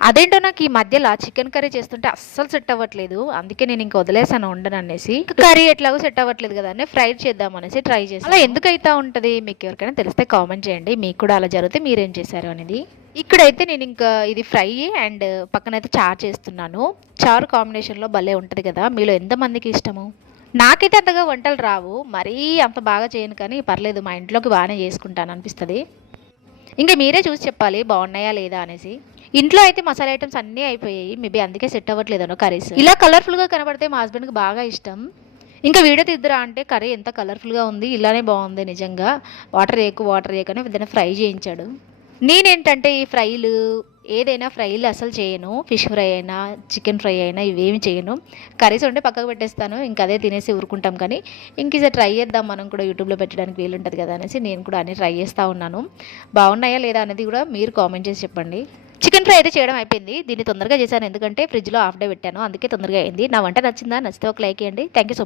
అదేంటో నాకు ఈ మధ్యలో చికెన్ కర్రీ చేస్తుంటే అస్సలు సెట్ అవ్వట్లేదు. అందుకే నేను ఇంక వదిలేసాను వండననేసి. కర్రీ ఎట్లాగో సెట్ అవ్వట్లేదు కదా అని ఫ్రైడ్ చేద్దాం అనేసి ట్రై చేశాను. అలా ఎందుకైతా ఉంటది? మీకు ఎవరికైనా తెలిస్తే కామెంట్ చేయండి. మీకు కూడా అలా జరిగితే మీరేం చేశారు అనేది. ఇక్కడైతే నేను ఇంకా ఇది ఫ్రై అండ్ పక్కనైతే చారు చేస్తున్నాను. చారు కాంబినేషన్‌లో భలే ఉంటది కదా! మీలో ఎంతమందికి ఇష్టము? నాకైతే అంతగా వంటలు రావు. మరీ అంత బాగా చేయను కానీ పర్లేదు మా ఇంట్లోకి బానే చేసుకుంటాను అనిపిస్తది. ఇంక మీరే చూసి చెప్పాలి బాగున్నాయా లేదా అనేసి. ఇంట్లో అయితే మసాలా ఐటమ్స్ అన్నీ అయిపోయాయి. మేబీ అందుకే సెట్ అవ్వట్లేదనో కర్రీస్. ఇలా కలర్‌ఫుల్‌గా కనపడితే మా హస్బెండ్‌కి బాగా ఇష్టం. ఇంకా వీడియో తీద్దురా అంటే కర్రీ ఎంత కలర్‌ఫుల్‌గా ఉంది. ఇలానే బాగుంది నిజంగా. వాటర్ ఏయకు అని ఏదైనా ఫ్రై చేయించాడు. నేనేంటంటే ఈ ఫ్రైలు ఏదైనా ఫ్రైలు అసలు చేయను. ఫిష్ ఫ్రై అయినా, చికెన్ ఫ్రై అయినా ఇవేమి చేయను. కర్రీస్ ఉంటే పక్కకు పెట్టేస్తాను. ఇంక అదే తినేసి ఊరుకుంటాం కానీ, ఇంక ఈసారి ట్రై చేద్దాం మనం కూడా యూట్యూబ్‌లో పెట్టడానికి వీలుంటది కదా అనేసి నేను కూడా అన్నీ ట్రై చేస్తా ఉన్నాను. బాగున్నాయా లేదా అనేది కూడా మీరు కామెంట్ చేసి చెప్పండి. చికెన్ ఫ్రై అయితే చేయడం అయిపోయింది. దీన్ని తొందరగా చేశాను ఎందుకంటే ఫ్రిడ్జ్‌లో హాఫ్ డే పెట్టాను. అందుకే తొందరగా అయింది. నా వంట నచ్చిందా? నచ్చితే ఒక లైక్ ఇయ్యండి. Thank you so much.